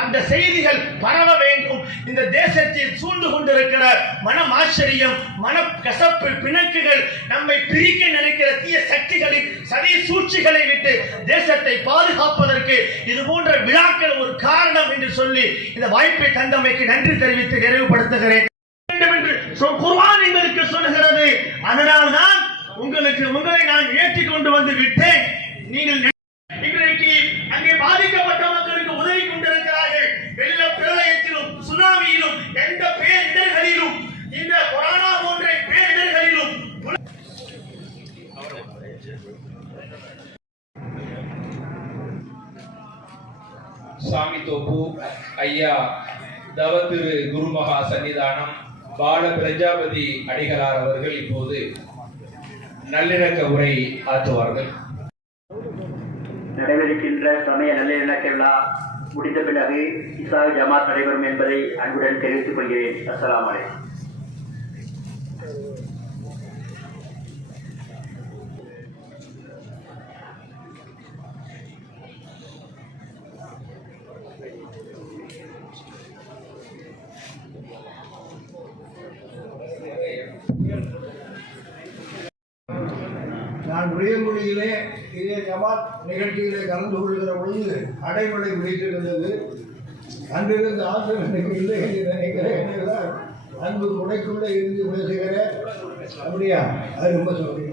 அந்த செய்திகள் பரவ வேண்டும். இந்த தேசத்தில் சூழ்ந்து கொண்டிருக்கிற மனம் ஆச்சரியம், மன கசப்பு, பிணக்குகள், நம்மை பிரிக்க நினைக்கிற தீய சக்திகளின் சதி சூழ்ச்சிகளை விட்டு தேசத்தை பாதுகாப்பதற்கு இது போன்ற விழாக்கள் ஒரு காரணம் என்று சொல்லி இந்த வாய்ப்பை தந்தமைக்கு நன்றி தெரிவித்து நிறைவுபடுத்துகிறேன் என்று குர்ஆன் எங்களுக்கு சொல்கிறது. அதனால்தான் உங்களை நான் ஏற்றி கொண்டு வந்து விட்டேன். நீங்கள் இன்றைக்கு அங்கே பாதிக்கப்பட்ட மக்களுக்கு உதவி கொண்டிருக்கிறார்கள். வெள்ள பிரளயத்திலும் சுனாமியிலும் எந்த பேரிடர்களிலும் இந்த கொரோனா போன்ற பேரிடர்களிலும் சாமி தோப்பு ஐயா தவ திரு குருமகா சன்னிதானம் பால பிரஜாபதி அடிகளார் அவர்கள் இப்போது நல்லிணக்க உரை ஆற்றுவார்கள். நடைபெறுகின்ற சமய நல்லிணக்க விழா முடிந்த பிறகு இசா ஜமாத் நடைபெறும் என்பதை அன்புடன் தெரிவித்துக் கொள்கிறேன். அஸ்ஸலாமு அலைக்கும். நான் விழியங்குடியிலே இதே ஜமாத் நிகழ்ச்சியிலே கலந்து கொள்கிற பொழுது அடைமழை விழித்திருந்தது. அன்றிருந்து ஆசிரியர் எனக்கு இல்லை என்று நினைக்கிறேன். அன்பு முடைக்குள்ளே இருந்து பேசுகிறேன். அப்படியா? அது ரொம்ப சொல்றேன்.